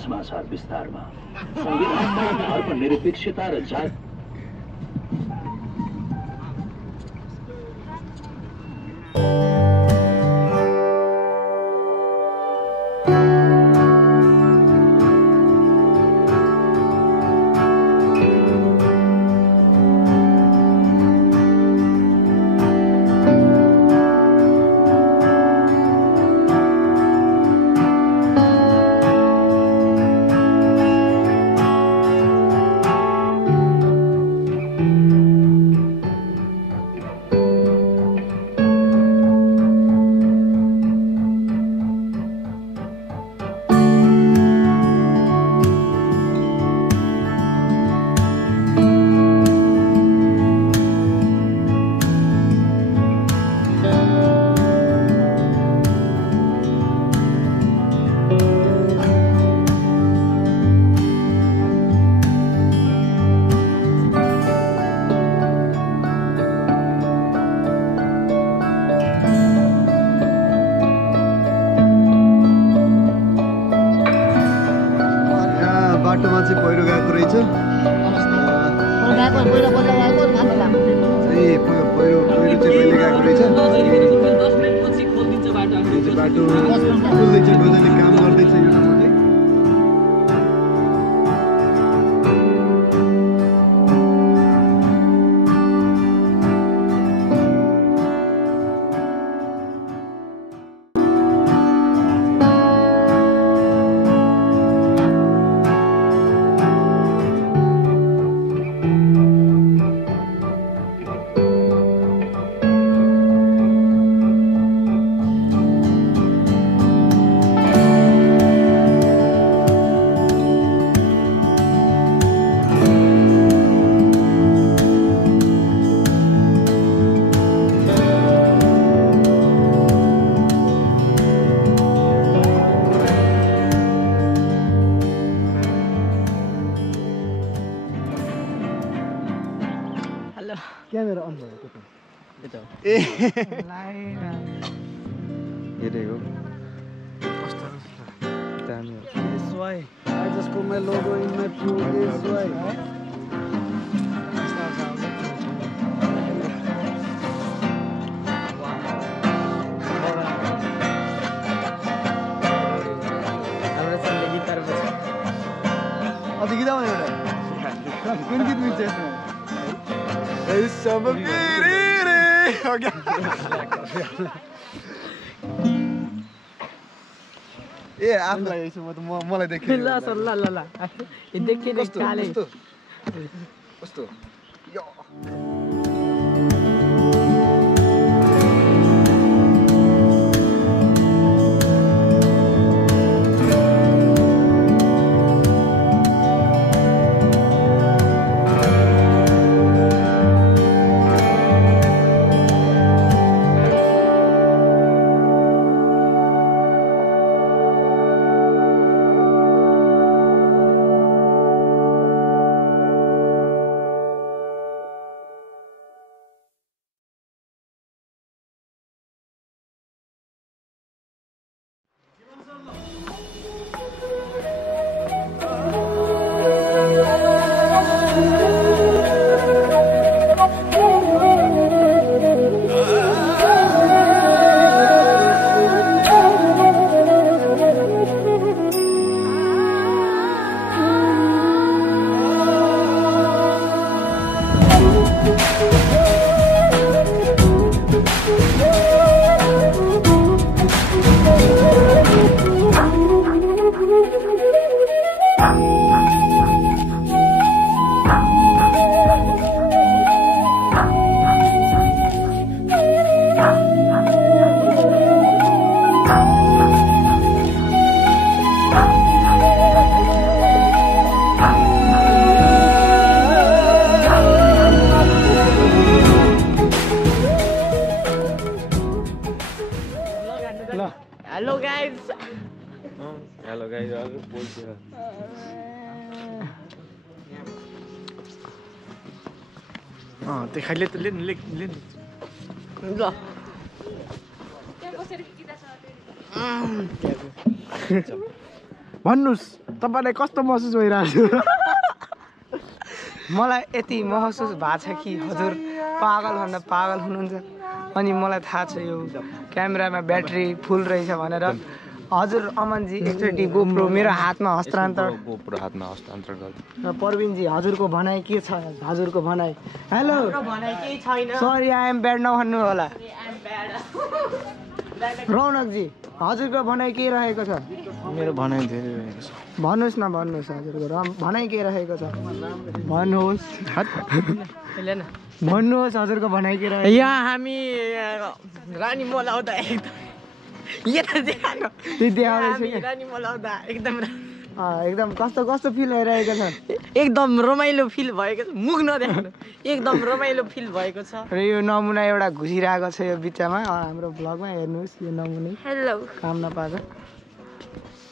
समाचार विस्तारमा संविधानमा धर्मनिरपेक्षता र जात क्यामेरा अन भएको त ए हेरेको कस्तो दामी हो this way I just put my logo in my pool this way अझ गीत आउने एउटा कुन गीत मिल्छ यसमा Some ए आफूलाई यसो म त मलाई देख्यो ल ल ल ल देख्यो काले कस्तो यो हेलो गाइस बोल्छु देखाइले त ले ल भन्नुस् तपाईलाई कस्तो महसुस भइरहेको छ मलाई यति महसुस भएको छ कि हजुर पागल भन्दा पागल हुनुहुन्छ अनि मलाई थाहा छ यो क्यामेरामा ब्याट्री फुल रहेछ भनेर हजुर अमनजी एकचोटि गोप्रो मेरो हातमा हस्तान्तरण र प्रवीणजी हजुरको भनाइ के छ हजुरको भनाइ हेलो भनाइ केही छैन सरी आई एम ब्याड नभन्नु होला रौनकजी हजुरको भनाइ के रहेको छ मेरो भनाइ धेरै रहेको छ भन्नुहोस् न भन्नुहोस् हजुरको भनाइ के रहेको छ भन्नुहोस् भन्नुहोस् हजुरको भनाइ के रहेको यहाँ हामी रानी मोलाउँदा एकदम कस्तो कस्तो फिल भइरहेको छ एकदम रमाइलो फिल भएको छ मुख नदेखाउनु एकदम रमाइलो फिल भएको छ र यो नमुना एउटा घुसिरहेको छ यो बिचमा हाम्रो भ्लगमा हेर्नुहोस् यो नमुना हेलो काम नपाएको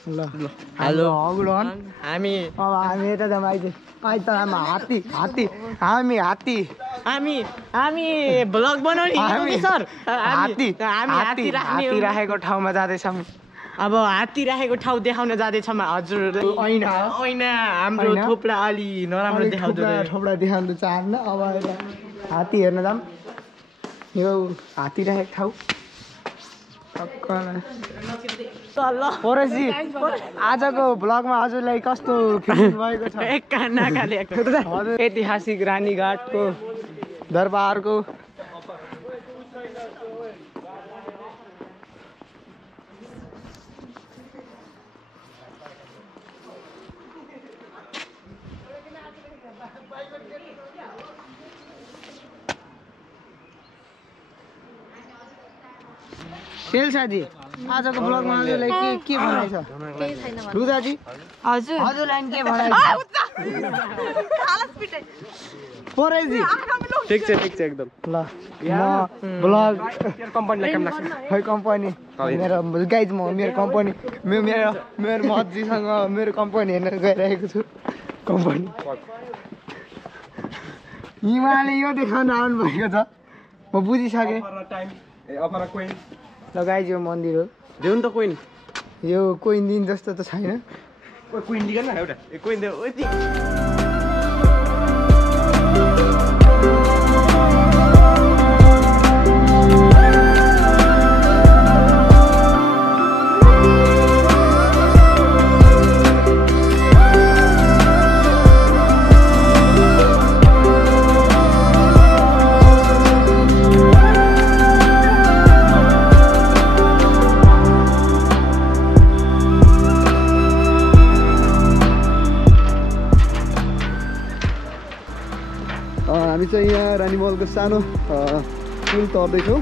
ल हेलो हामी अब हामी यता जाम आइज त हामी भ्लग बनाउने सर हात्ती राखेको ठाउँमा जाँदैछौँ अब हात्ती राखेको ठाउँ देखाउन जाँदैछौँ हजुरहरूलाई ऐना हाम्रो थोप्ला अलि नराम्रो थोप्ला देखाउनु चाहन्न अब हात्ती हेर्न जाऊँ यो हात्ती राखेको ठाउँ परेशजी आजको भ्लगमा हजुरलाई कस्तो फिल भएको छ हजुर ऐतिहासिक रानीघाटको दरबारको शेल्साजी आजको ब्लगमा हजुरलाई के भनाइ छ रुदाजी हजुरलाई के भनाइ परेशजी ठीक छ एकदम ल म ब्लग कम्पनीलाई काम लाग्छ खै कम्पनी मेरो गाइज म मेरो कम्पनी मेरो मजीसँग मेरो कम्पनी हेर्न गइरहेको छु कम्पनी हिमालले यो देखाउन आउनुभएको छ म बुझिसकेँ ल गाइज यो मन्दिर हो देऊ नि त कोइन यो कोइन दिन जस्तो त छैन कोइन दिगन न एउटा कोइन देऊ यति हामी चाहिँ यहाँ रानीमहलको सानो पुल तर्दैछौँ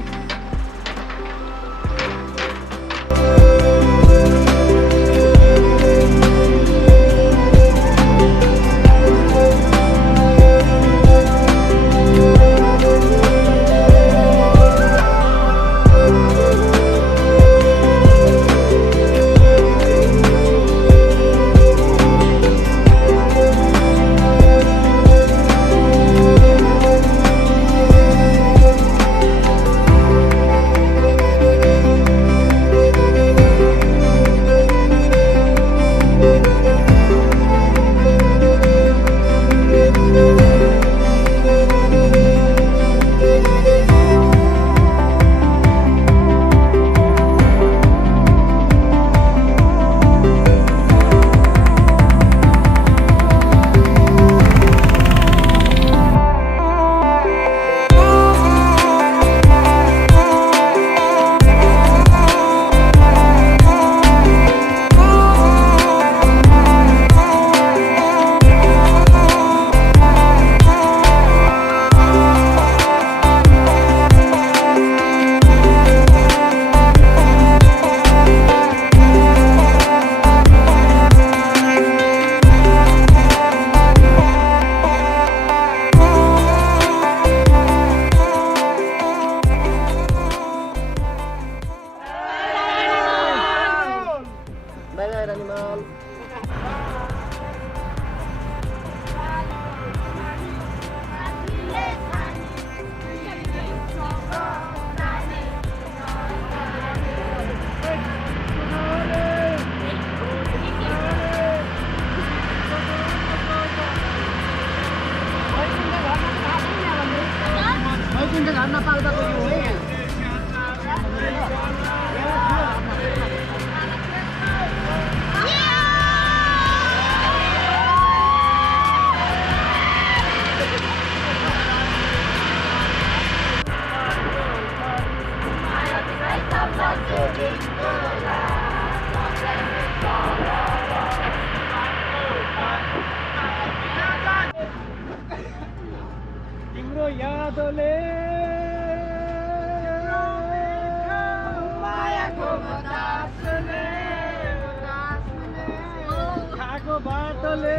कुन चाहिँ घरमा पाल्दाको यो है तिम्रो यादले मायाको बतासले खाएको बाटोले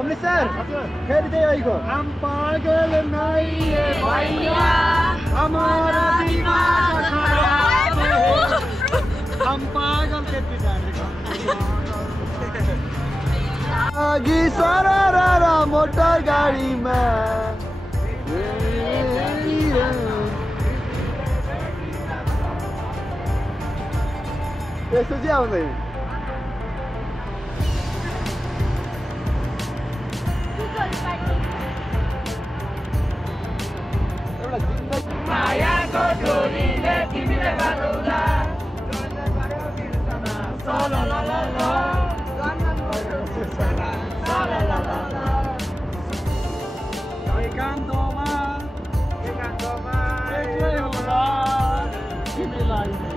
अमृतसर फेरि त्यही आइको हम पागल नहीं है भैया हमारा दिमाग खराब है हम पागल के जानेको अघि सररा मोटर गाडीमा यस्तो चाहिँ आउँदैन मायाको डोरीले तिमीले बाटोला एकान्तमा एक्लै होला तिमीलाई